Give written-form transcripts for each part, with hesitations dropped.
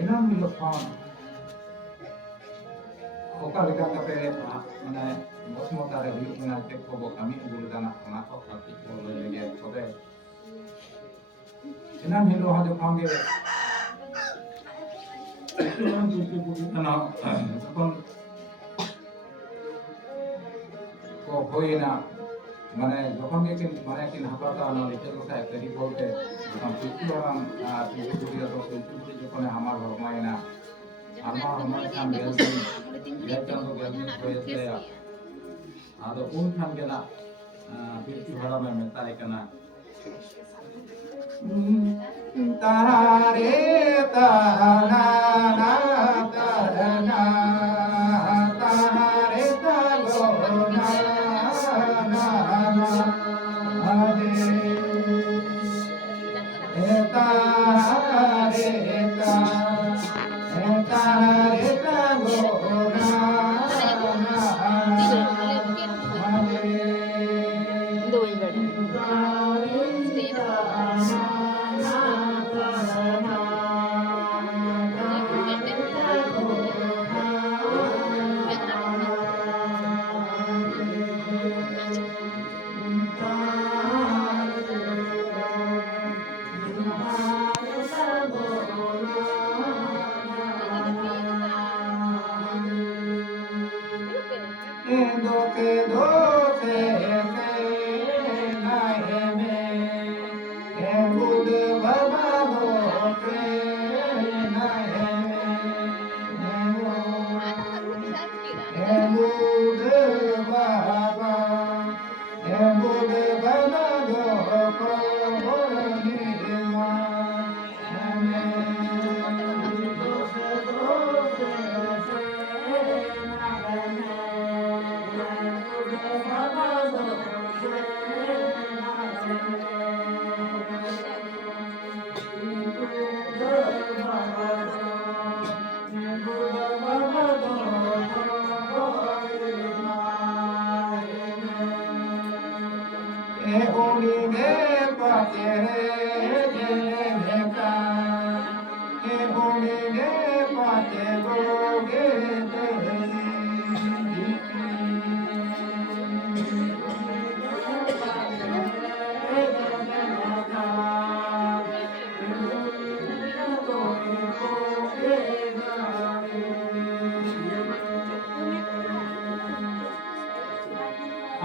Enam milopon oka leka kate mane mosmota re huyuk na tek ko bo kami bulu dana na ko pati ko lege kobe enam hilo ha jokon ge ana jokon ko hoina mane jokon ge kin mane kin hapata na leke ko kai teri bolte jokon pitu orang pitu dia to pitu jokon hamar hormaina amma hamar kan gelsi ya chando gelsi koyete ya ado un kan gena pitu hara me metai kana tare tahana na tahana tare tagona na ade tare tare tagona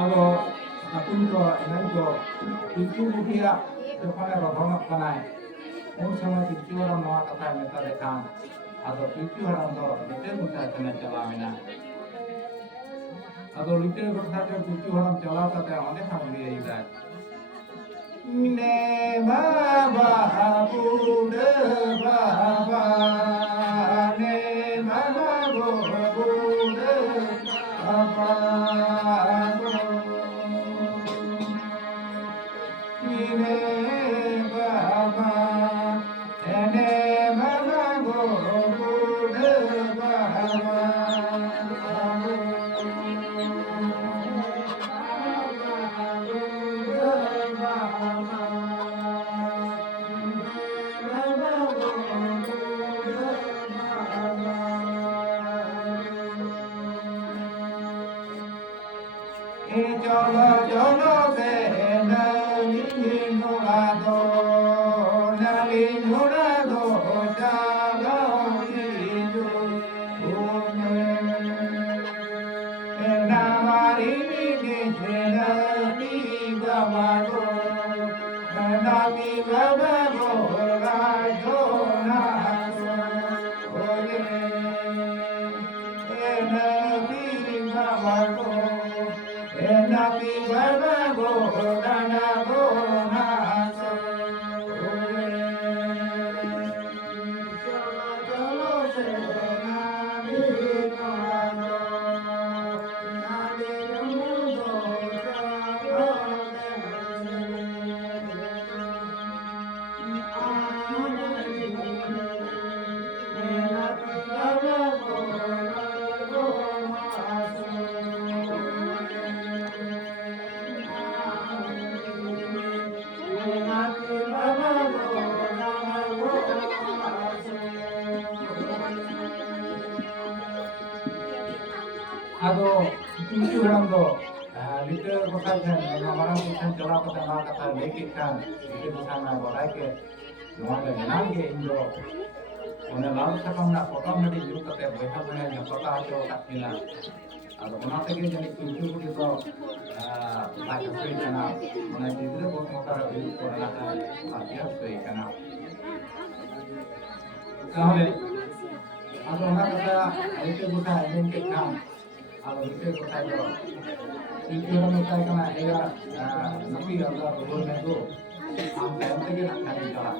Alo, akun ko enan ko itu dia jokane rohonok kanai. Un sama itu orang noa kata meta dekan. Ado itu orang do lite muta kena chalamina. Ado lite kota itu orang chala kata onek hamli ida. Ne baba bude baba ne baba bude baba ᱟᱫᱚ ᱠᱤᱪᱷᱩ ᱦᱟᱲᱟᱢ ᱫᱚ ᱞᱤᱴᱟᱹ ᱜᱚᱸᱥᱟᱭ ᱴᱷᱮᱱ ᱢᱟᱨᱟᱝ ᱵᱩᱨᱩ ᱴᱷᱮᱱ ᱪᱟᱞᱟᱣ ᱠᱟᱛᱮ ᱱᱚᱣᱟ ᱠᱟᱛᱷᱟᱭ ᱞᱟᱹᱭ ᱠᱮᱫ ᱠᱷᱟᱱ ᱞᱤᱴᱟᱹ ᱜᱚᱸᱥᱟᱭ ᱢᱟᱭ ᱵᱟᱰᱟᱭ ᱠᱮᱫ ᱱᱚᱣᱟ ᱫᱚ ᱮᱱᱟᱝ ᱜᱮ ᱤᱧ ᱫᱚ ᱚᱱᱮ ᱞᱟᱞ ᱥᱟᱠᱟᱢ ᱨᱮᱱᱟᱜ ᱯᱚᱴᱚᱢ ᱦᱟᱺᱰᱤ ᱧᱩ ᱠᱟᱛᱮ ᱵᱚᱭᱦᱟ ᱵᱚᱭᱦᱟᱧ ᱱᱮᱯᱚᱛᱟ ᱦᱚᱪᱚ ᱟᱠᱟᱫ ᱠᱤᱱᱟ ᱟᱫᱚ ᱚᱱᱟ ᱛᱮᱜᱮ ᱡᱟᱹᱱᱤᱡ ᱯᱤᱞᱪᱩ ᱵᱩᱰᱷᱤ ᱫᱚ ᱞᱟᱡ ᱦᱟᱹᱥᱩᱭ ᱠᱟᱱᱟ ᱚᱱᱟ ᱜᱤᱫᱽᱨᱟᱹ ᱵᱚᱥᱢᱚᱛᱟ ᱨᱮ ᱦᱩᱭᱩᱜ ᱠᱚᱨᱮᱱᱟᱜ ᱞᱟᱡ ᱦᱟᱹᱥᱩᱭ ᱠᱟᱱᱟ তাহলে আদো ওনা কথা লিটে গোসাই আইন কে খান আদো লিটে গোসাই দো লিটে হলো মেটাই কানা এয়া নবী আল্লাহ বল মে দো আম টাইম থেকে না খালি চালা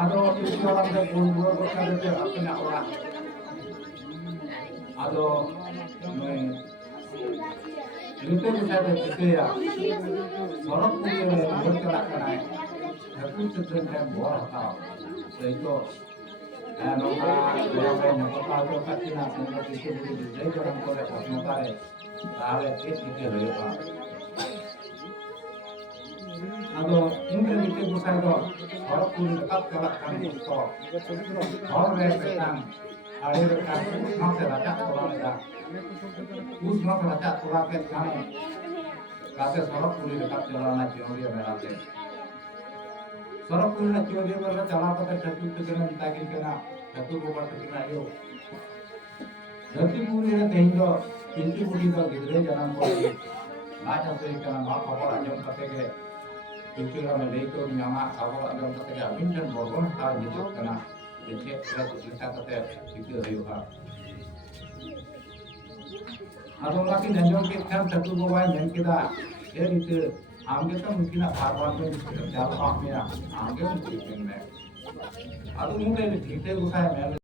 আদো লিটে হলো আমাদের কোন বড় কথা দিতে আপনি ওরা আদো লিটে গোসাই দো কেয়া সরব পুরে বল চালা কানা ঠাকুর চিত্রের বড় হতাও সেই তো নৌকা দয়াবাই নৌকা আজও কাটছি না তোমরা কিছু বুঝে যেই গরম করে অস্মতারে তাহলে কে দিতে হইবা আদো ইন্দ্র দিতে গোসাই দো হরপুরি কাট কালা কানি তো হর রে পেটান আড়ে রে কাট মাসে রাজা তোলা উস মাসে রাজা তোলা কে খানে কাছে হরপুরি কাট চালানা জিওরিয়া মেলাতে सरपुर ने चोरी वाला चला पता ठाकुर के जन ताकि केना ठाकुर को बात केना यो धरतीपुरी रे तेहि दो पिंकी पुरी दो गिदरे जनम को लाज हसई केना मा खबर आजम कते के पिंकी रा में लेको न्यामा खबर आजम कते के अबिन जन बरगन तार हिजो केना जे रे चिकित्सा कते चिकित्सा हयुहा आदो लाकी नंजम के खान ठाकुर बाबा मेन केदा ए रीते आगे तो मुमकिन बार-बार में जाल पाक में आगे मुमकिन में ಅದು ಮುಂದೆ ಠೀಟೆ ಗುಸಾಯ ಮೇಲೆ